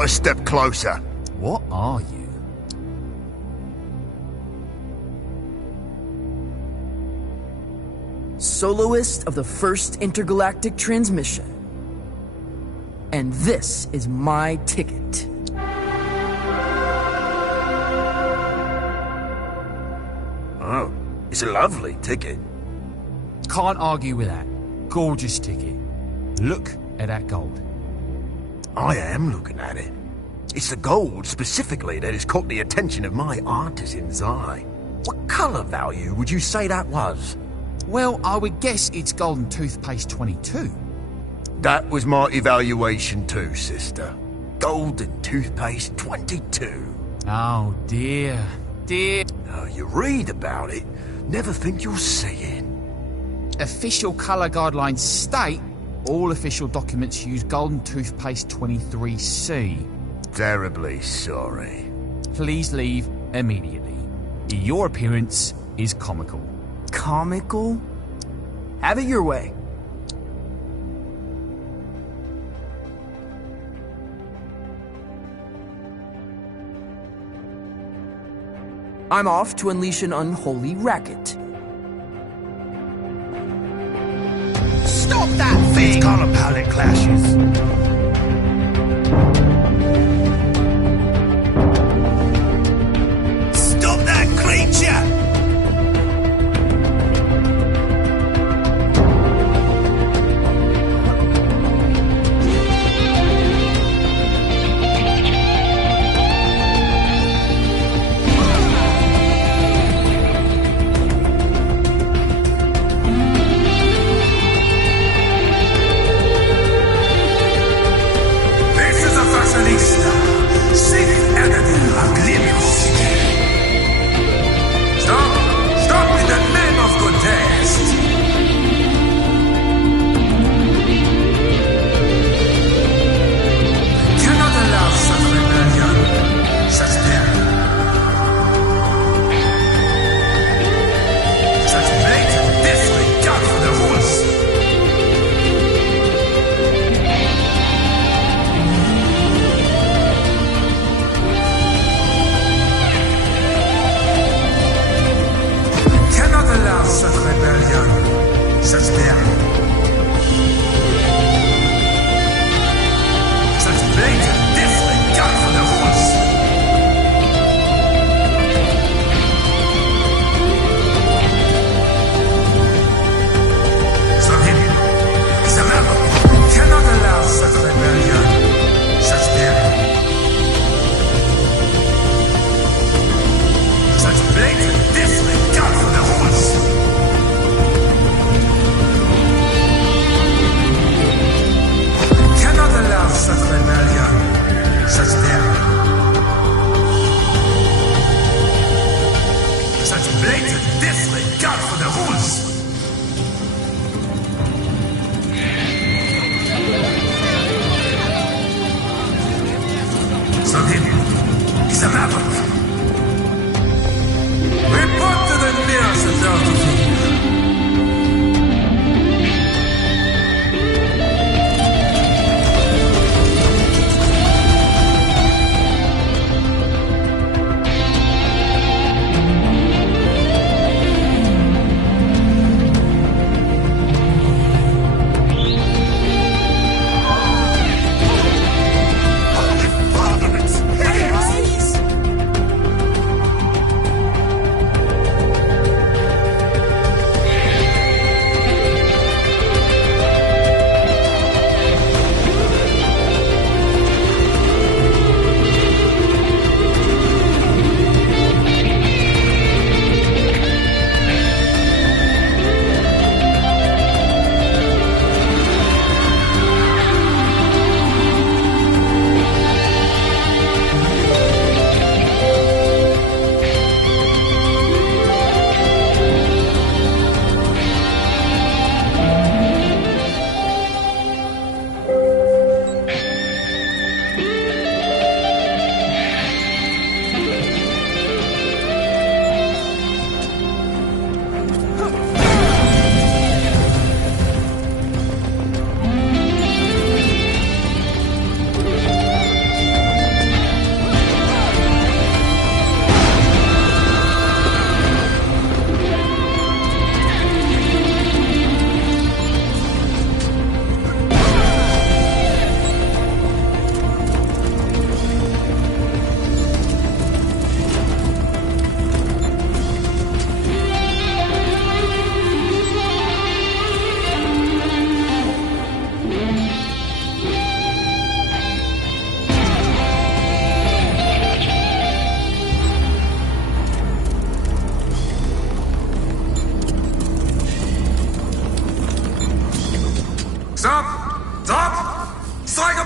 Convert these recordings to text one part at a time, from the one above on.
Not a step closer. What are you? Soloist of the first intergalactic transmission. And this is my ticket. Oh, it's a lovely ticket. Can't argue with that. Gorgeous ticket. Look at that gold. I am looking at it. It's the gold specifically that has caught the attention of my artisan's eye. What colour value would you say that was? Well, I would guess it's golden toothpaste 22. That was my evaluation too, sister. Golden toothpaste 22. Oh dear, dear. Oh, you read about it, never think you'll see it. Official colour guidelines state all official documents use golden toothpaste 23C. Terribly sorry. Please leave immediately. Your appearance is comical. Comical? Have it your way. I'm off to unleash an unholy racket. Stop that thing! It's colour palette clashes. Stop that creature!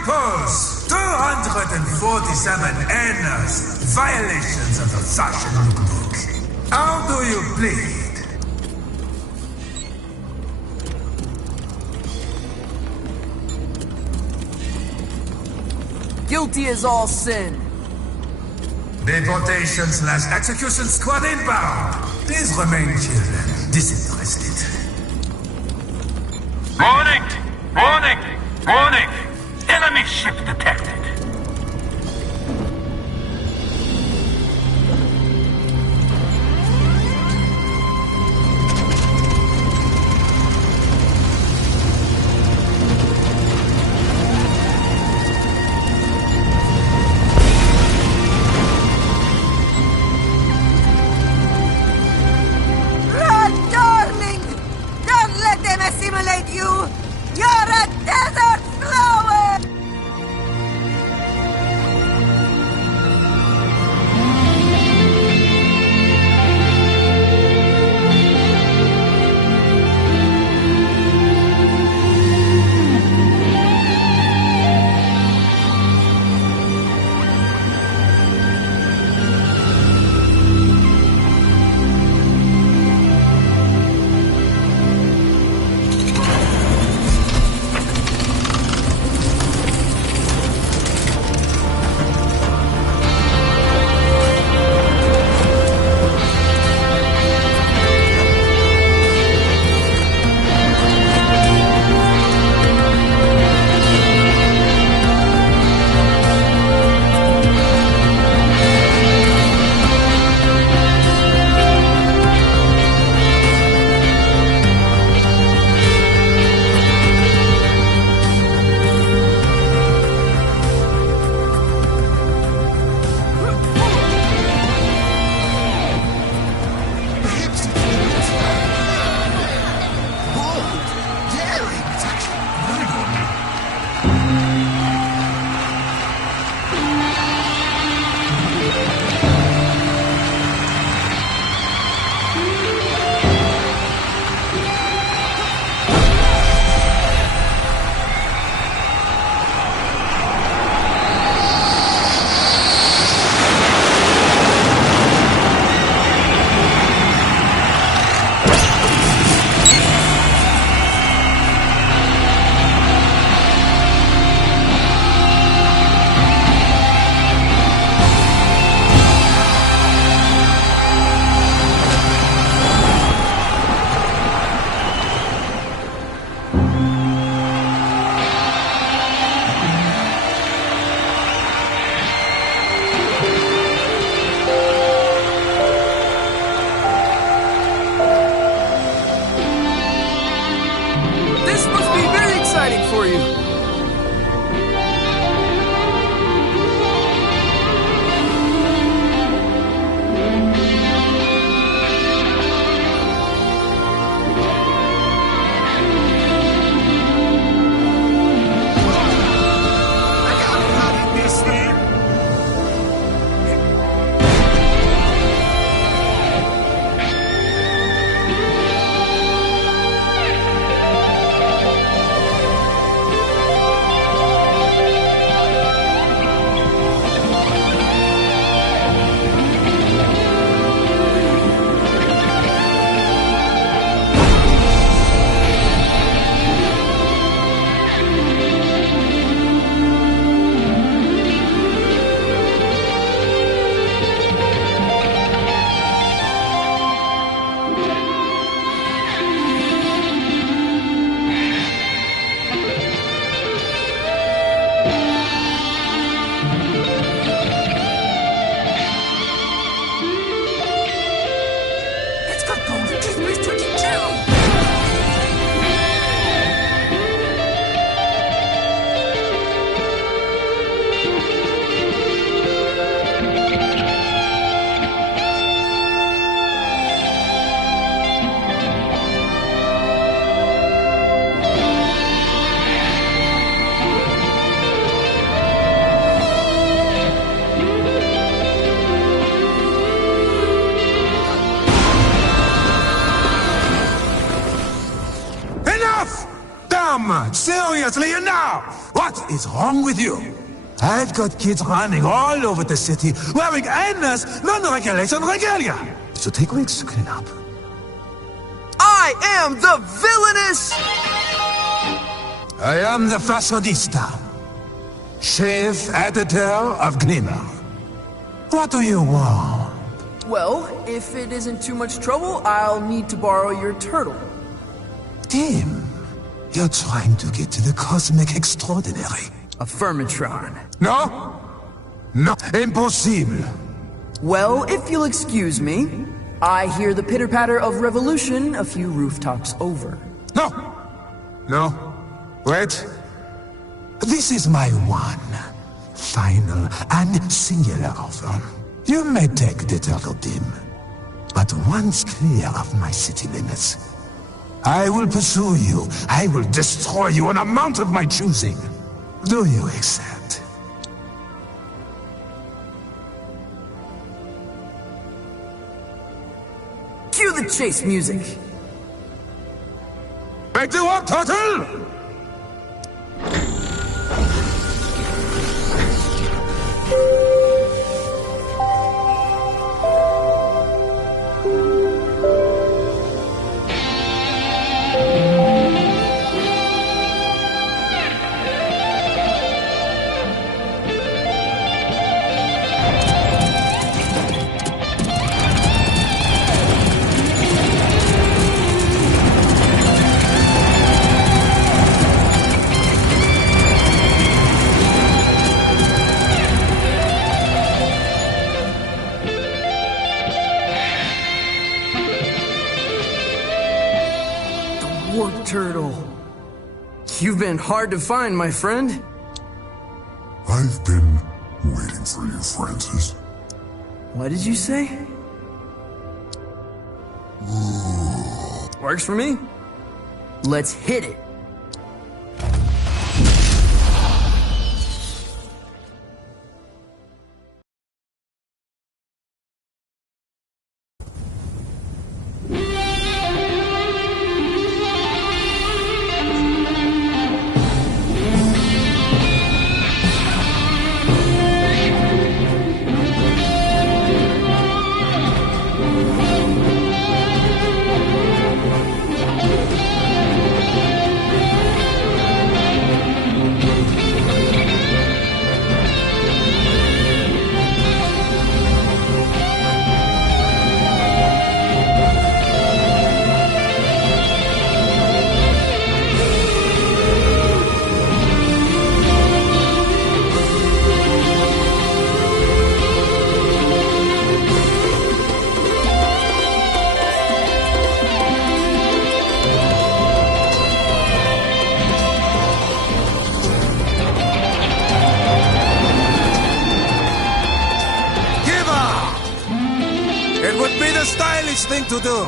pose 247 errors, violations of the fashion book. How do you plead? Guilty as all sin. Deportation/execution squad inbound. Please remain children, disinterested. Warning! Warning! Warning! Enemy ship detected. Run, darling! Don't let them assimilate you! You're a desert flower! Daemon, seriously now! What is wrong with you? I've got kids running all over the city wearing endless non-regulation regalia. So take weeks to clean up. I am the villainous! I am the fashionista, chief editor of Glimmer. What do you want? Well, if it isn't too much trouble, I'll need to borrow your turtle. Tim, you're trying to get to the cosmic extraordinary. A Firmatron. No? No, impossible. Well, if you'll excuse me, I hear the pitter-patter of revolution a few rooftops over. No! No. Wait. This is my one, final, and singular offer. You may take the turtle, Tim. But once clear of my city limits, I will pursue you. I will destroy you on a mount of my choosing. Do you accept? Cue the chase music. Back to work, turtle! Warp turtle. You've been hard to find, my friend. I've been waiting for you, Francis. What did you say? Works for me. Let's hit it. It would be the stylish thing to do.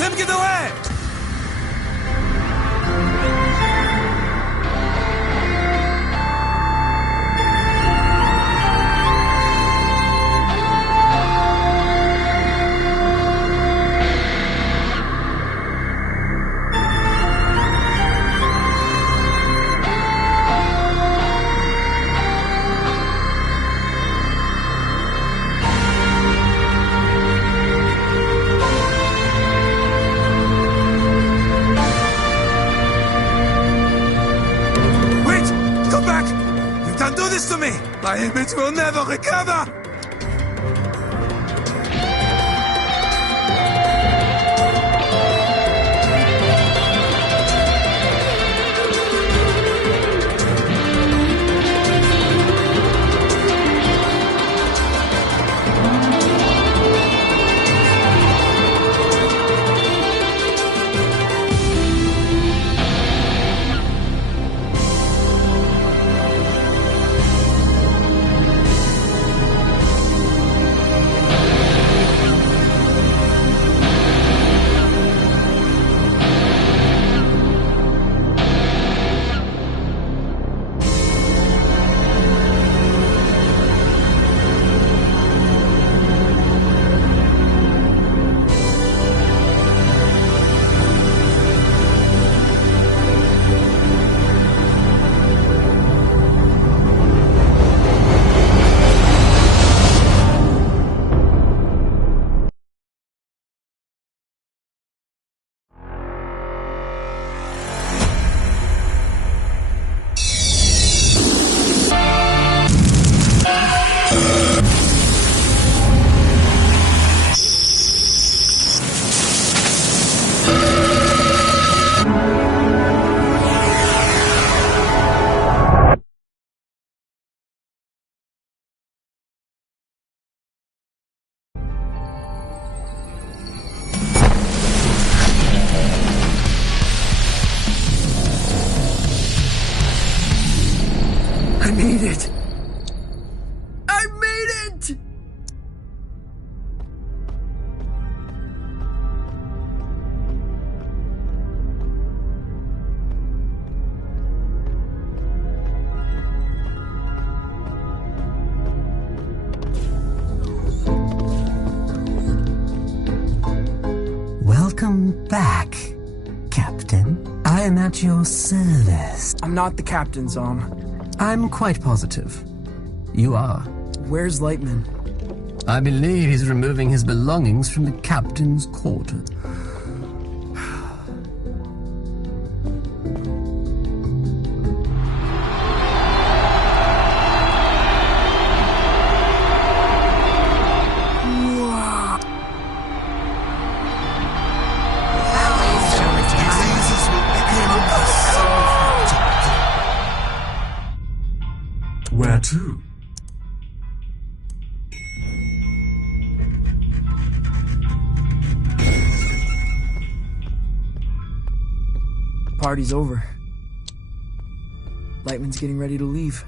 him get away! To me! My image will never recover! I made it! I made it! Welcome back, Captain. I am at your service. I'm not the captain, Zom. I'm quite positive. You are. Where's Lightman? I believe he's removing his belongings from the captain's quarters. Where to? Party's over. Lightman's getting ready to leave.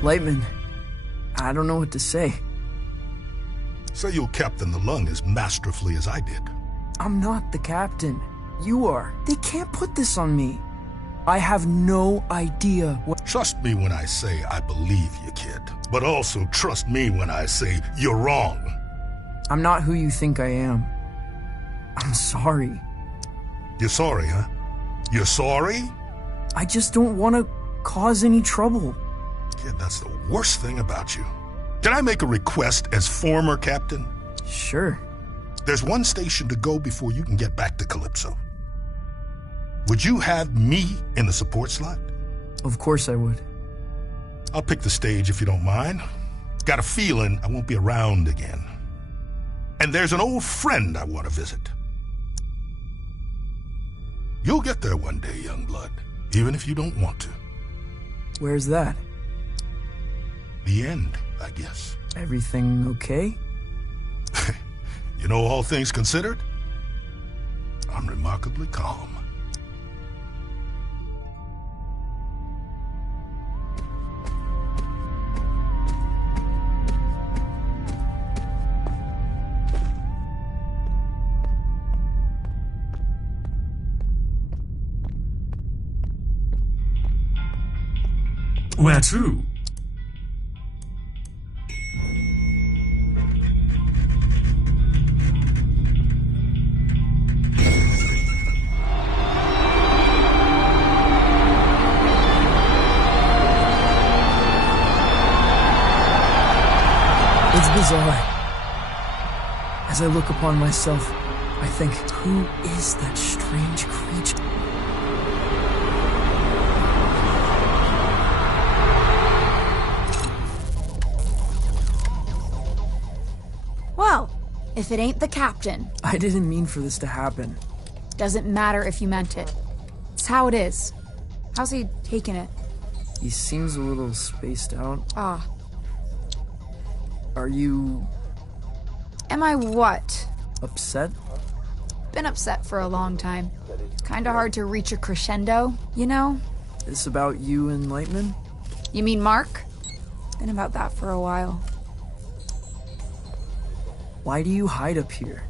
Lightman, I don't know what to say. Say you'll captain the lung as masterfully as I did. I'm not the captain. You are. They can't put this on me. I have no idea what— Trust me when I say I believe you, kid. But also trust me when I say you're wrong. I'm not who you think I am. I'm sorry. You're sorry, huh? You're sorry? I just don't want to cause any trouble. Kid, that's the worst thing about you. Can I make a request as former captain? Sure. There's one station to go before you can get back to Calypso. Would you have me in the support slot? Of course I would. I'll pick the stage if you don't mind. Got a feeling I won't be around again. And there's an old friend I want to visit. You'll get there one day, young blood, even if you don't want to. Where's that? The end, I guess. Everything okay? You know, all things considered, I'm remarkably calm. Where to? It's bizarre. As I look upon myself, I think, who is that strange creature? Well, if it ain't the captain. I didn't mean for this to happen. Doesn't matter if you meant it. It's how it is. How's he taking it? He seems a little spaced out. Ah. Are you Am I what? upset? Been upset for a long time. Kinda hard to reach a crescendo, you know? This about you and Lightman? You mean Mark? Been about that for a while. Why do you hide up here?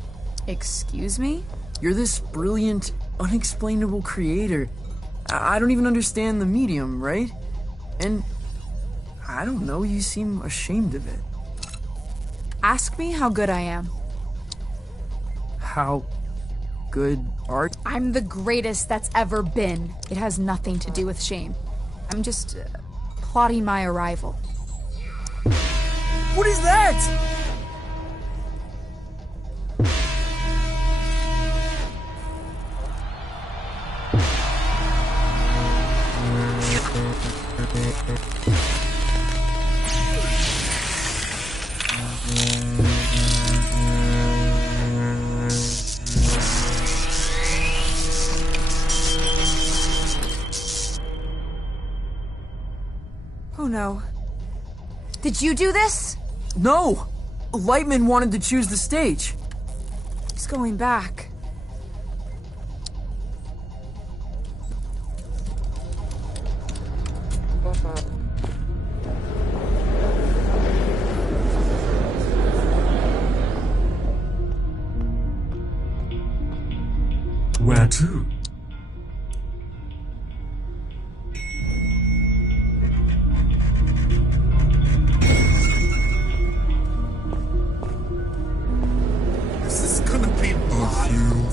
Excuse me? You're this brilliant, unexplainable creator. I don't even understand the medium, right? And I don't know, you seem ashamed of it. Ask me how good I am. How good are I'm the greatest that's ever been. It has nothing to do with shame. I'm just plotting my arrival. What is that? Oh no. Did you do this? No! Lightman wanted to choose the stage. He's going back. Where to? Is this gonna be Barfield?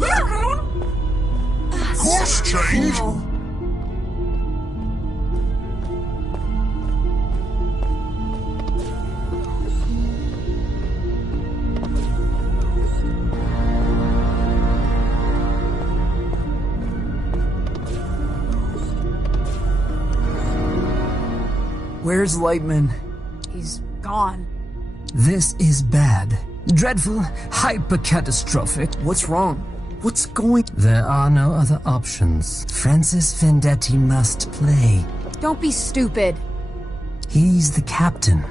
No. Course change? Where's Lightman? He's gone. This is bad. Dreadful, hyper-catastrophic. What's wrong? What's going... There are no other options. Francis Vendetti must play. Don't be stupid. He's the captain.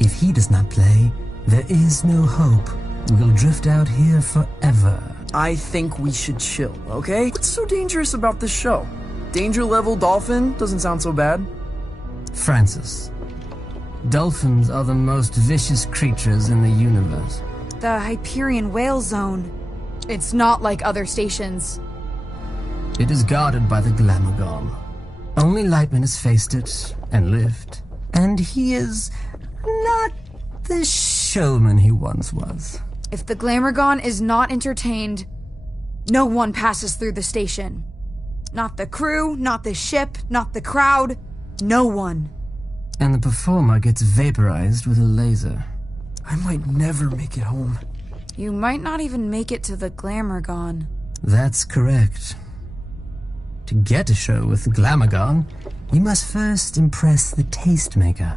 If he does not play, there is no hope. We'll drift out here forever. I think we should chill, okay? What's so dangerous about this show? Danger level dolphin doesn't sound so bad. Francis, dolphins are the most vicious creatures in the universe. The Hyperion Whale Zone. It's not like other stations. It is guarded by the Glamogon. Only Lightman has faced it and lived. And he is not the showman he once was. If the Glamogon is not entertained, no one passes through the station. Not the crew, not the ship, not the crowd. No one. And the performer gets vaporized with a laser. I might never make it home. You might not even make it to the Glamogon. That's correct. To get a show with the Glamogon, you must first impress the tastemaker.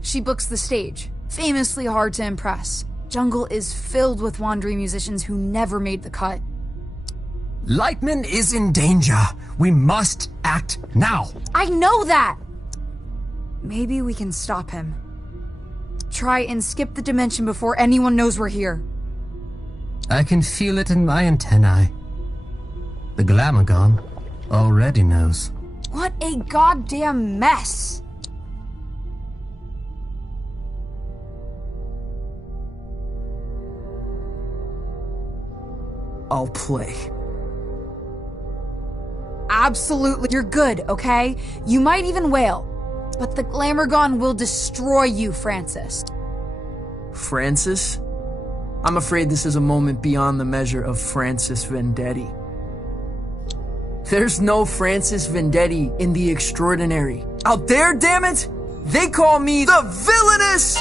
She books the stage. Famously hard to impress. Jungle is filled with wandering musicians who never made the cut. Lightman is in danger. We must act now. I know that! Maybe we can stop him. Try and skip the dimension before anyone knows we're here. I can feel it in my antennae. The Glamogon already knows. What a goddamn mess! I'll play. absolutely. You're good, okay? You might even wail. But the Glamourgon will destroy you, Francis. Francis? I'm afraid this is a moment beyond the measure of Francis Vendetti. There's no Francis Vendetti in The Extraordinary. Out there, damn it! They call me the villainous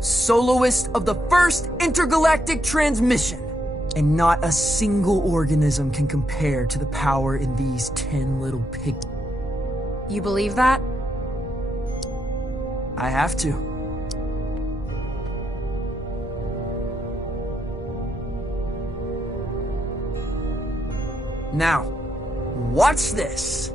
soloist of the first intergalactic transmission. And not a single organism can compare to the power in these 10 little pig. You believe that? I have to. Now, watch this.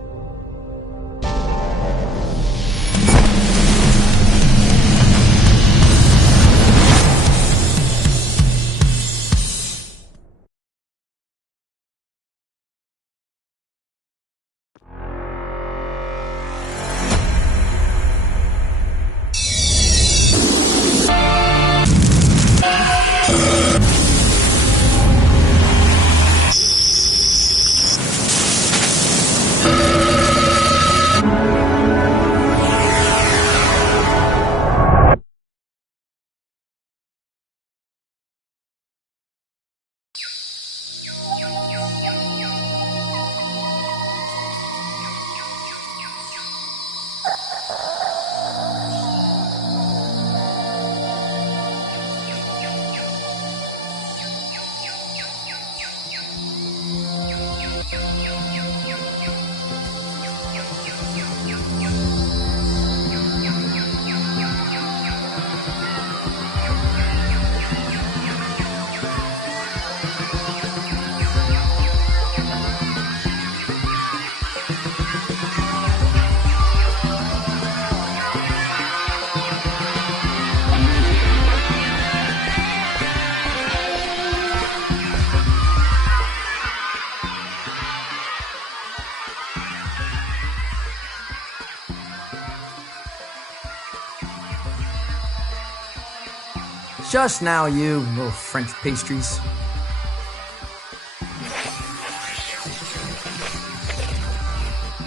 Just now, you little French pastries.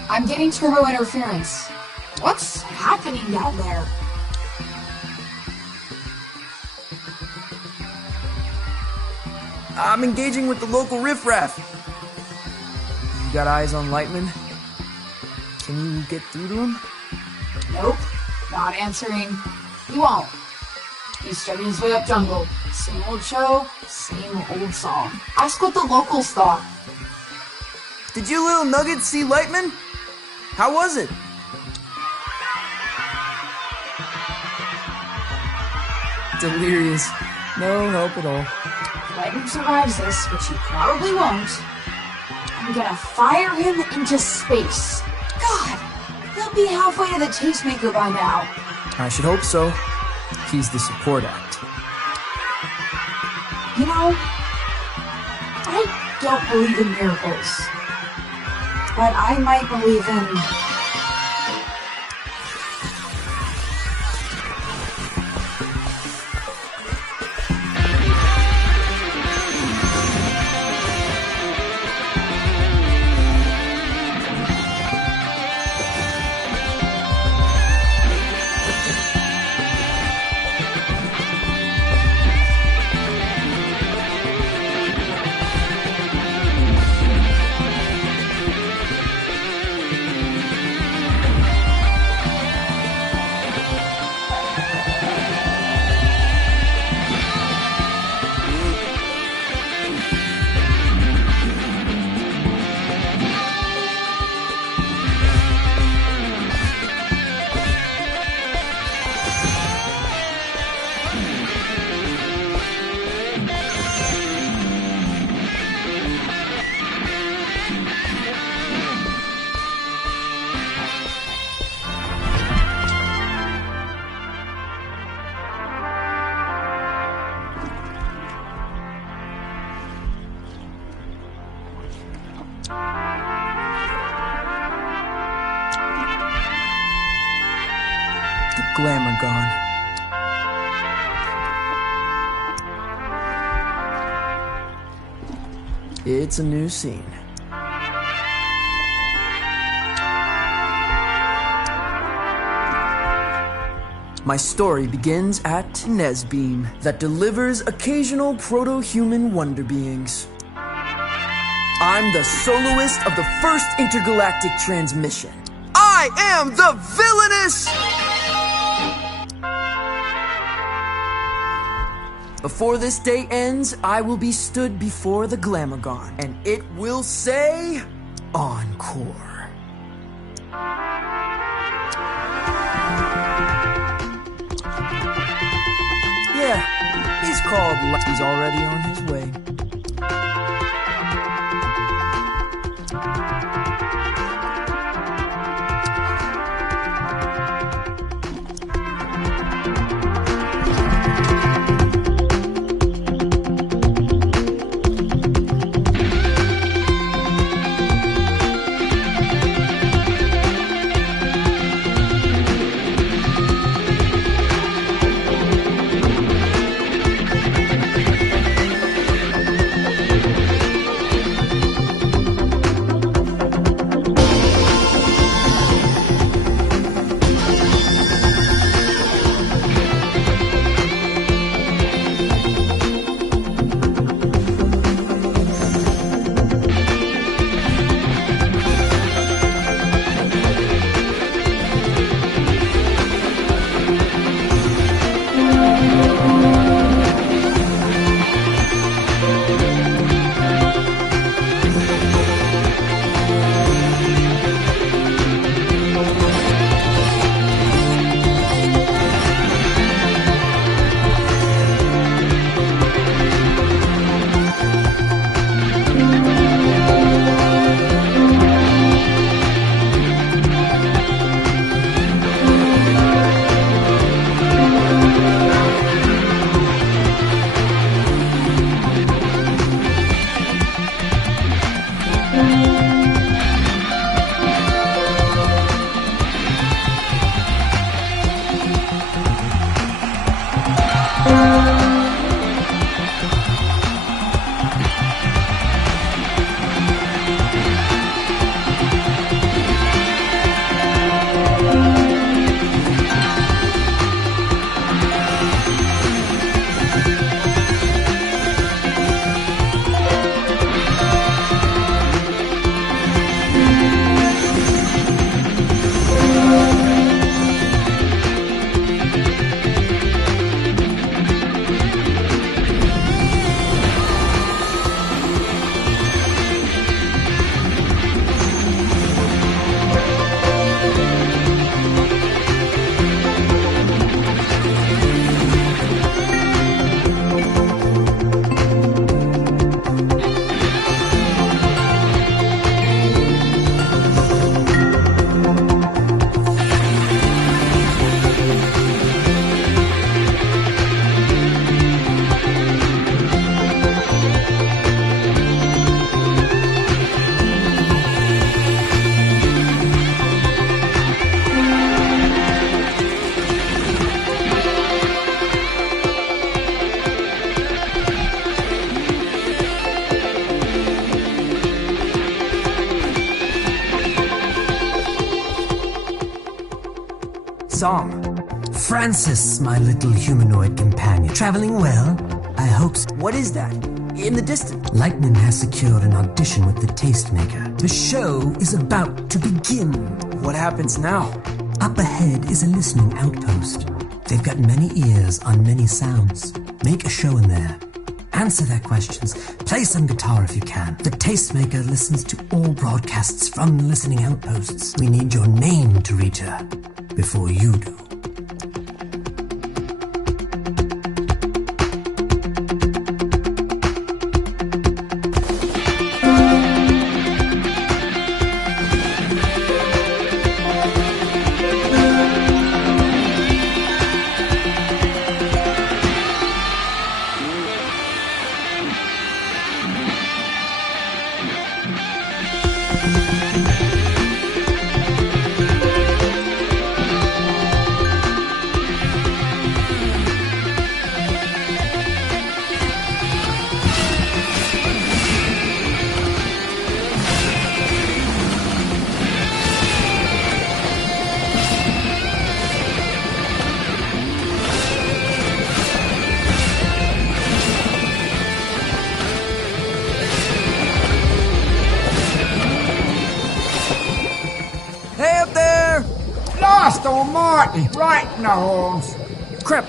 I'm getting turbo interference. What's happening down there? I'm engaging with the local riffraff. You got eyes on Lightman? Can you get through to him? Nope, not answering. He won't. He's studying his way up jungle. Same old show, same old song. Ask what the locals thought. Did you little nuggets see Lightman? How was it? Delirious. No help at all. If Lightning survives this, which he probably won't, I'm gonna fire him into space. God, he'll be halfway to the tastemaker by now. I should hope so. He's the support act. You know, I don't believe in miracles, but I might believe in Glamour gone. It's a new scene. My story begins at Nesbeam, that delivers occasional proto-human wonder beings. I'm the soloist of the first intergalactic transmission. I am the villainous! Before this day ends, I will be stood before the Glamagon, and it will say, Encore. Yeah, he's called. He's already on his way. Francis, my little humanoid companion. Traveling well? I hope so. What is that? In the distance? Lightman has secured an audition with the Tastemaker. The show is about to begin. What happens now? Up ahead is a listening outpost. They've got many ears on many sounds. Make a show in there. Answer their questions. Play some guitar if you can. The Tastemaker listens to all broadcasts from the listening outposts. We need your name to reach her before you do. Christ almighty! Right in the horns. Crap,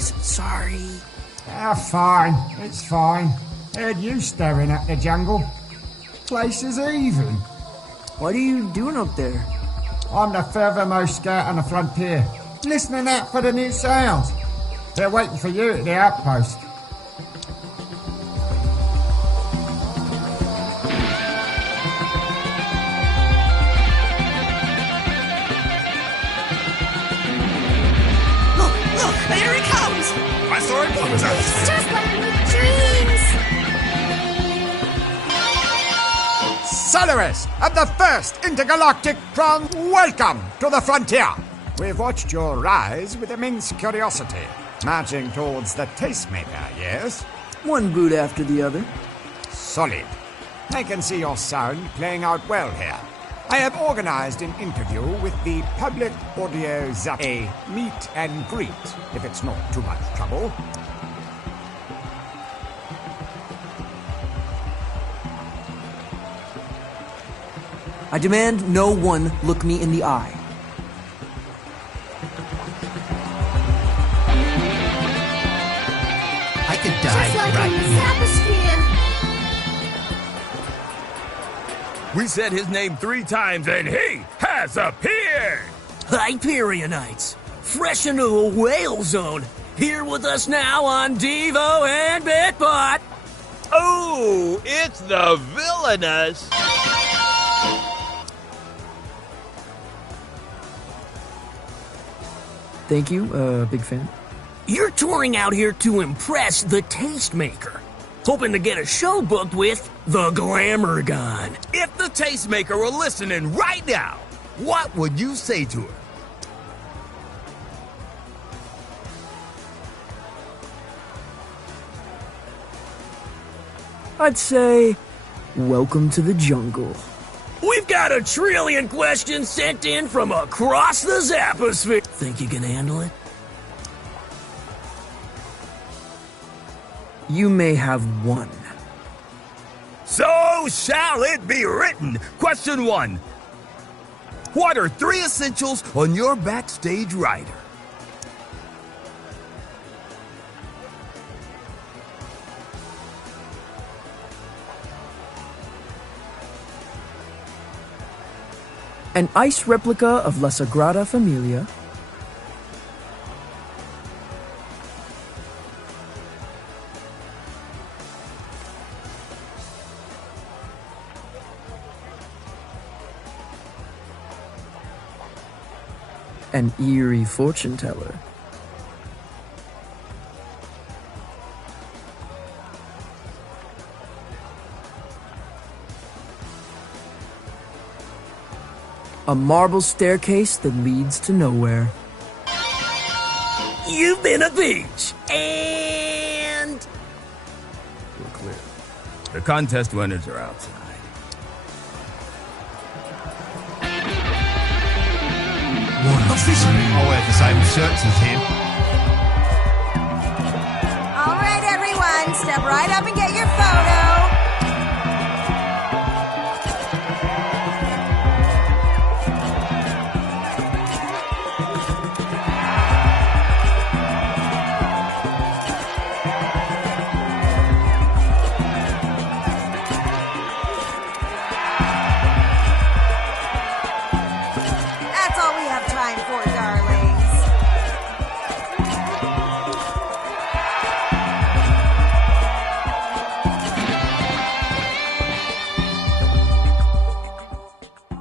sorry. Fine. It's fine. Heard you staring at the jungle. Place is even. What are you doing up there? I'm the furthermost scout on the frontier. Listening out for the new sounds. They're waiting for you at the outpost. Look, there he comes! I saw him on his It's just like my dreams! Soloists of the First Intergalactic Crown, welcome to the frontier! We've watched your rise with immense curiosity, marching towards the tastemaker, yes? One boot after the other. Solid. I can see your sound playing out well here. I have organized an interview with the public audio a meet and greet, if it's not too much trouble. I demand no one look me in the eye. I could die Just like right in this here. atmosphere! We said his name 3 times and he has appeared! Hyperionites, fresh into a whale zone, here with us now on Devo and Bitbot. Oh, it's the villainous! Thank you, big fan. You're touring out here to impress the tastemaker, hoping to get a show booked with the Glamour Gun. If the tastemaker were listening right now, what would you say to her? I'd say, welcome to the jungle. We've got 1 trillion questions sent in from across the Zaposphere. Think you can handle it? You may have one. So shall it be written. Question 1. What are 3 essentials on your backstage rider? An ice replica of La Sagrada Familia. An eerie fortune teller. A marble staircase that leads to nowhere. You've been a beach, and... We're clear. The contest winners are outside. I'll wear the same shirts as him. All right, everyone, step right up and get your photo. That's all we have time for, darlings.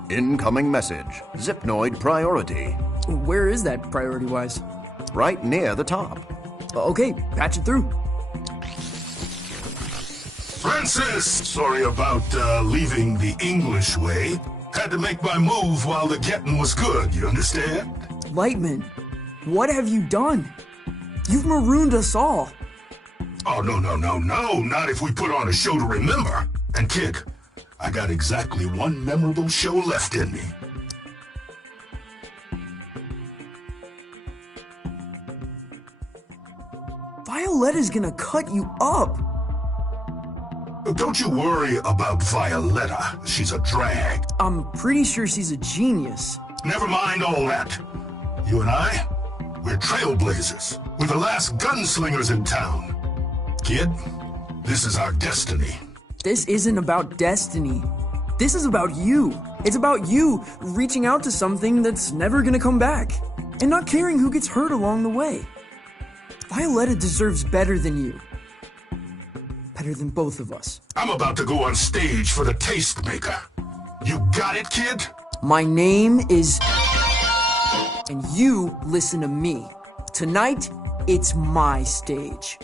Incoming message. Zipnoid priority. Where is that priority-wise? Right near the top. Okay, patch it through. Francis! Sorry about leaving the English way. Had to make my move while the getting was good, you understand? Lightman, what have you done? You've marooned us all. Oh, no, not if we put on a show to remember. And kid, I got exactly 1 memorable show left in me. Violetta's gonna cut you up. Don't you worry about Violetta. She's a drag. I'm pretty sure she's a genius. Never mind all that. You and I, we're trailblazers. We're the last gunslingers in town. Kid, this is our destiny. This isn't about destiny. This is about you. It's about you reaching out to something that's never gonna come back, and not caring who gets hurt along the way. Violetta deserves better than you. Better than both of us. I'm about to go on stage for the Tastemaker. You got it, kid? My name is... And you listen to me. Tonight, it's my stage.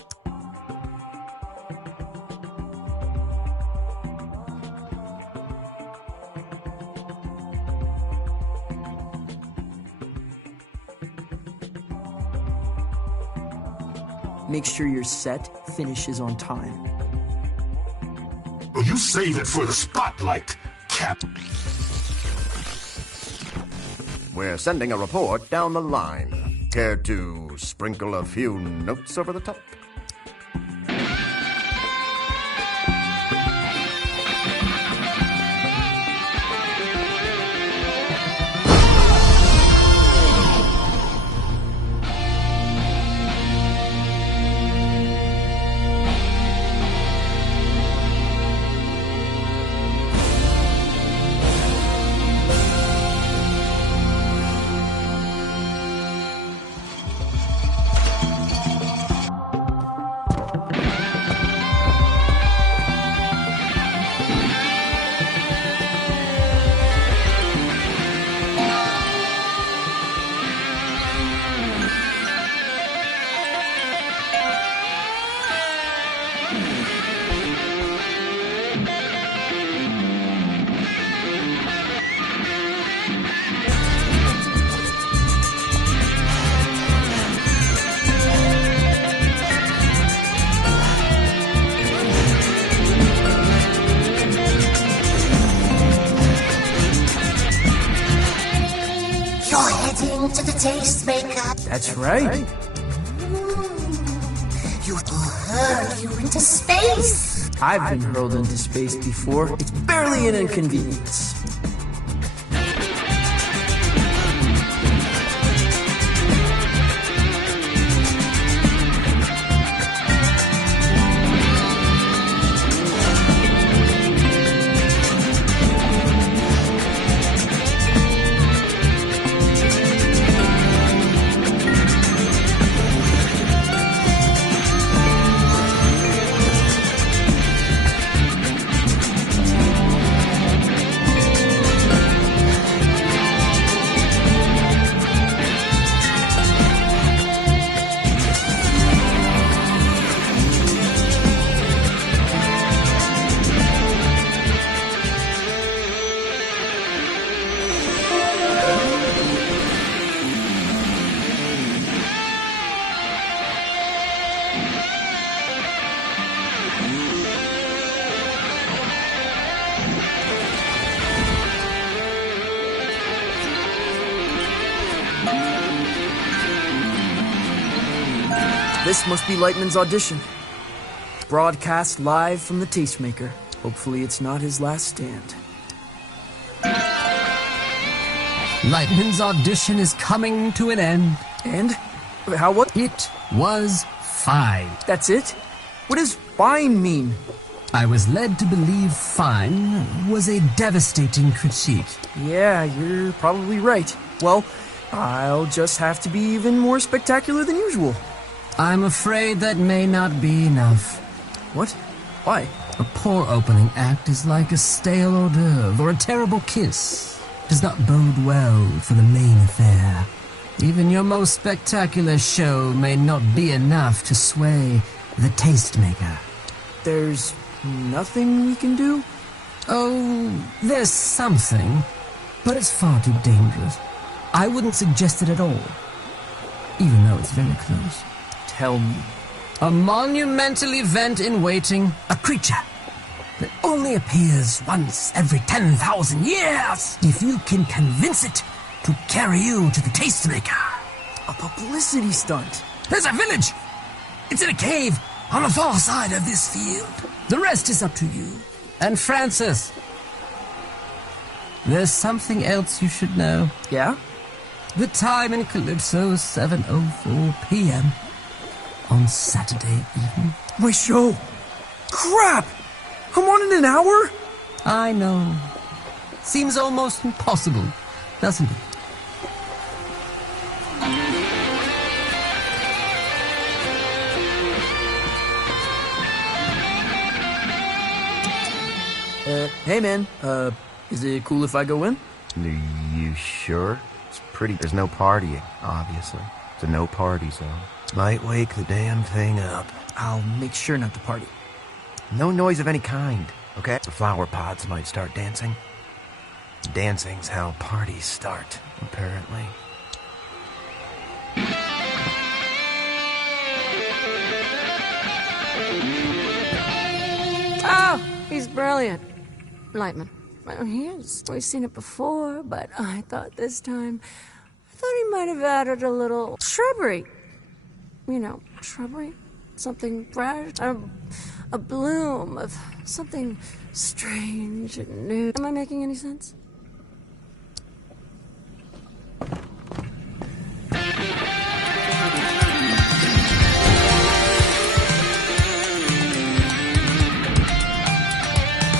Make sure your set finishes on time. Well, you save it for the spotlight, Cap. We're sending a report down the line. Care to sprinkle a few notes over the top? To the Tastemaker. That's right. You hurled you into space. I've been hurled into space before. It's barely an inconvenience. This must be Lightman's audition. Broadcast live from the Tastemaker. Hopefully it's not his last stand. Lightman's audition is coming to an end. And? How what? It was fine. That's it? What does fine mean? I was led to believe fine was a devastating critique. Yeah, you're probably right. Well, I'll just have to be even more spectacular than usual. I'm afraid that may not be enough. What? Why? A poor opening act is like a stale hors d'oeuvre or a terrible kiss. Does not bode well for the main affair. Even your most spectacular show may not be enough to sway the Tastemaker. There's nothing we can do? Oh, there's something, but it's far too dangerous. I wouldn't suggest it at all, even though it's very close. Tell me. A monumental event in waiting, a creature that only appears once every 10,000 years. If you can convince it to carry you to the Tastemaker. A publicity stunt. There's a village. It's in a cave on the far side of this field. The rest is up to you. And Francis, there's something else you should know. Yeah? The time in Calypso is 7:04 p.m. on Saturday evening. My show! Crap! I'm on in an hour? I know. Seems almost impossible, doesn't it? Hey man, is it cool if I go in? Are you sure? It's pretty... There's no partying, obviously. It's a no-party zone. Might wake the damn thing up. I'll make sure not to party. No noise of any kind, okay? The flower pots might start dancing. Dancing's how parties start, apparently. Oh, he's brilliant. Lightman. Well, he is. We've seen it before, but I thought this time... I thought he might have added a little shrubbery. You know, shrubbery? Something fresh. A bloom of something strange and new. Am I making any sense?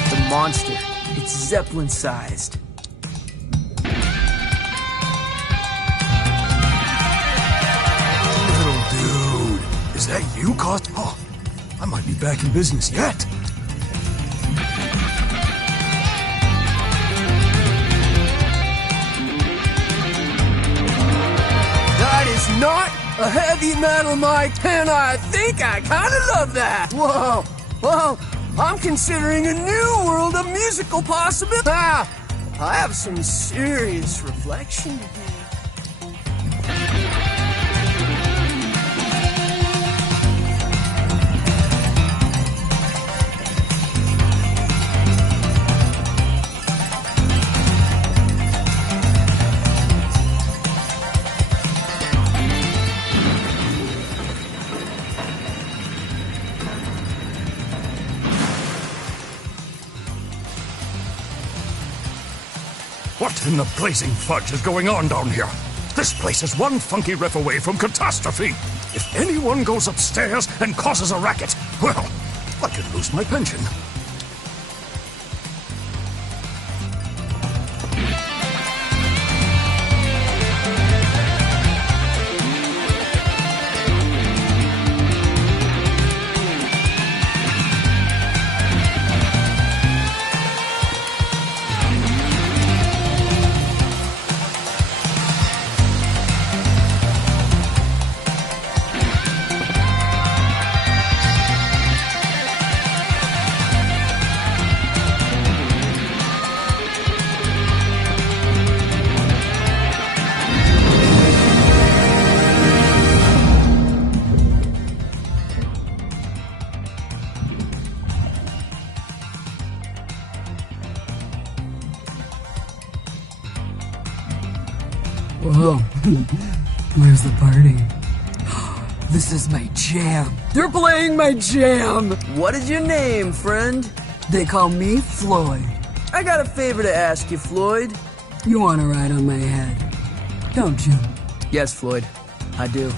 The monster. It's Zeppelin-sized. Little dude, is that you, Cost? Oh, I might be back in business yet. That is not a heavy metal mic, and I think I kind of love that. Whoa, whoa, I'm considering a new world of musical possibility. I have some serious reflection to do. What in the blazing fudge is going on down here? This place is one funky riff away from catastrophe. If anyone goes upstairs and causes a racket, well, I could lose my pension. Whoa. Where's the party? This is my jam. They're playing my jam. What is your name, friend? They call me Floyd. I got a favor to ask you, Floyd. You want to ride on my head, don't you? Yes, Floyd. I do.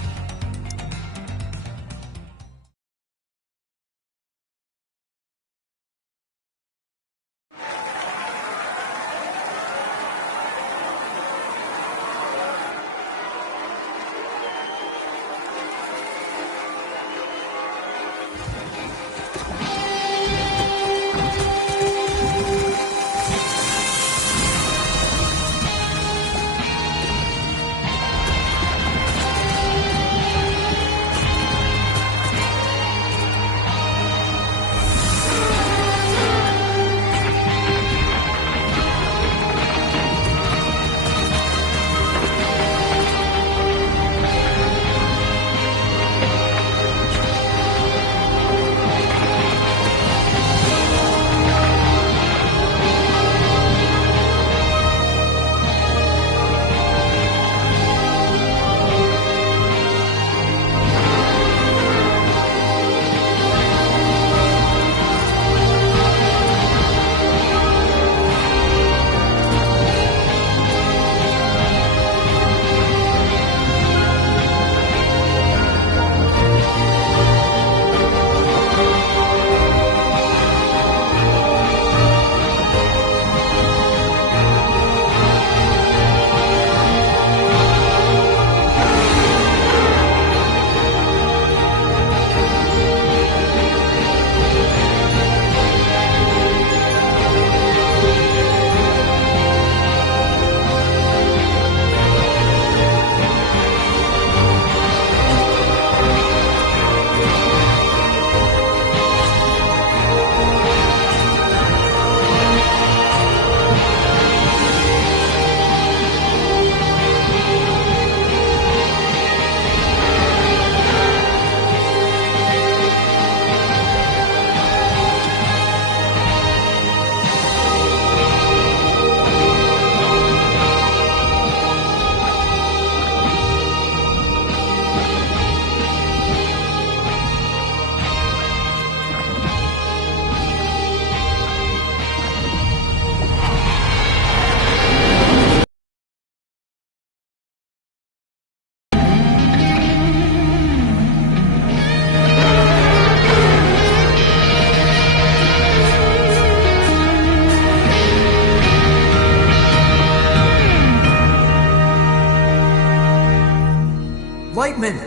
Lightman!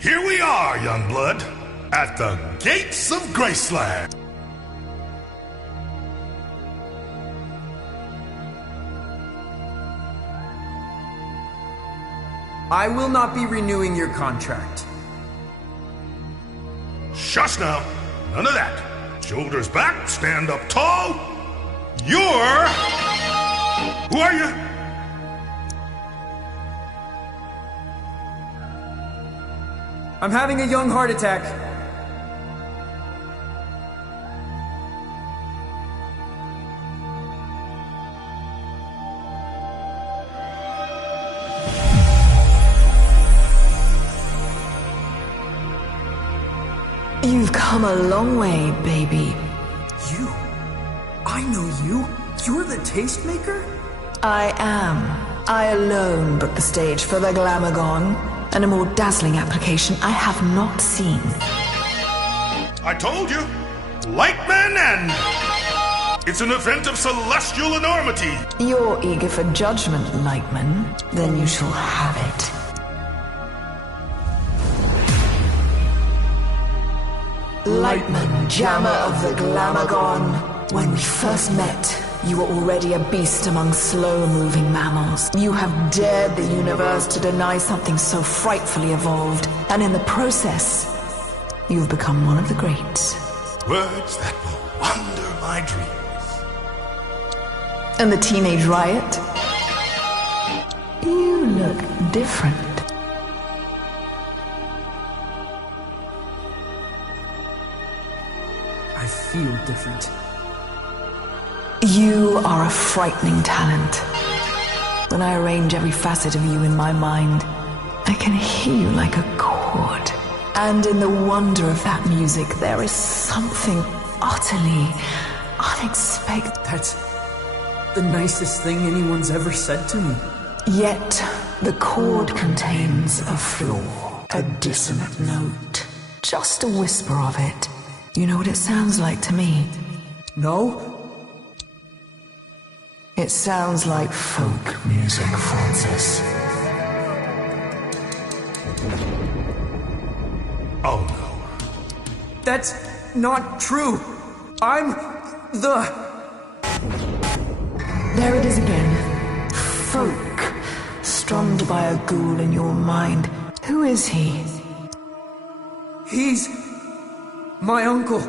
Here we are, young blood, at the gates of Graceland. I will not be renewing your contract. Shush now. None of that. Shoulders back, stand up tall. You're... Who are you? I'm having a young heart attack. You've come a long way, baby. You? I know you. You're the tastemaker? I am. I alone booked the stage for the Glamagon, and a more dazzling application I have not seen. I told you. Lightman and... It's an event of celestial enormity. You're eager for judgment, Lightman. Then you shall have it. Lightman, jammer of the Glamagon. When we first met, you were already a beast among slow-moving mammals. You have dared the universe to deny something so frightfully evolved, and in the process, you've become one of the greats. Words that will wander my dreams. And the teenage riot? You look different. I feel different. You are a frightening talent. When I arrange every facet of you in my mind, I can hear you like a chord. And in the wonder of that music, there is something utterly unexpected. That's the nicest thing anyone's ever said to me. Yet, the chord contains a flaw, a dissonant note. Just a whisper of it. You know what it sounds like to me? No? It sounds like folk music, Francis. Oh no. That's not true. I'm the... There it is again. Folk. Strummed by a ghoul in your mind. Who is he? He's... my uncle.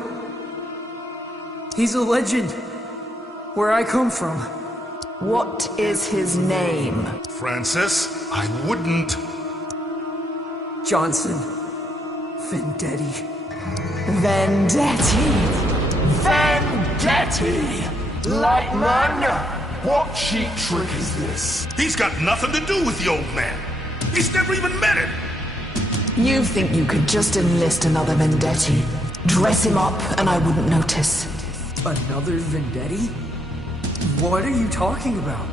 He's a legend. Where I come from. What is his name? Francis, I wouldn't... Johnson. Vendetti. Vendetti! Vendetti! Lightman! What cheap trick is this? He's got nothing to do with the old man. He's never even met him. You think you could just enlist another Vendetti? Dress him up and I wouldn't notice. Another Vendetti? What are you talking about?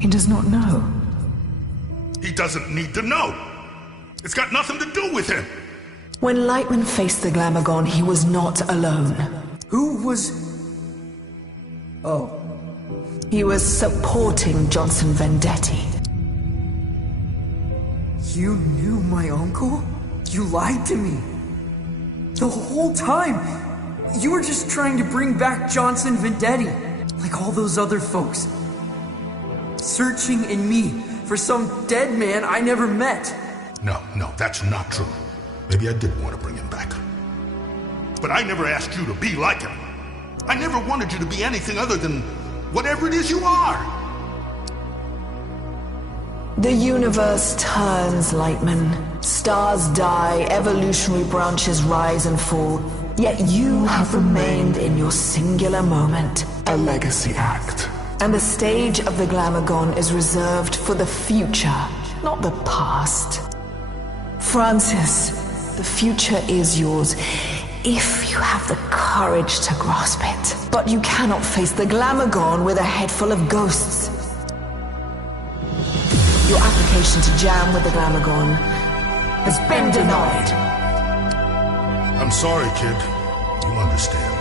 He does not know. He doesn't need to know. It's got nothing to do with him. When Lightman faced the Glamagon, he was not alone. Who was... Oh. He was supporting Johnson Vendetti. You knew my uncle? You lied to me. The whole time, you were just trying to bring back Johnson Vendetti, like all those other folks. Searching in me for some dead man I never met. No, that's not true. Maybe I did want to bring him back. But I never asked you to be like him. I never wanted you to be anything other than whatever it is you are. The universe turns, Lightman. Stars die, evolutionary branches rise and fall. Yet you have remained in your singular moment. A legacy act. And the stage of the Glamagon is reserved for the future, not the past. Francis, the future is yours, if you have the courage to grasp it. But you cannot face the Glamagon with a head full of ghosts. Your application to jam with the Glamagon has been denied. I'm sorry, kid. You understand.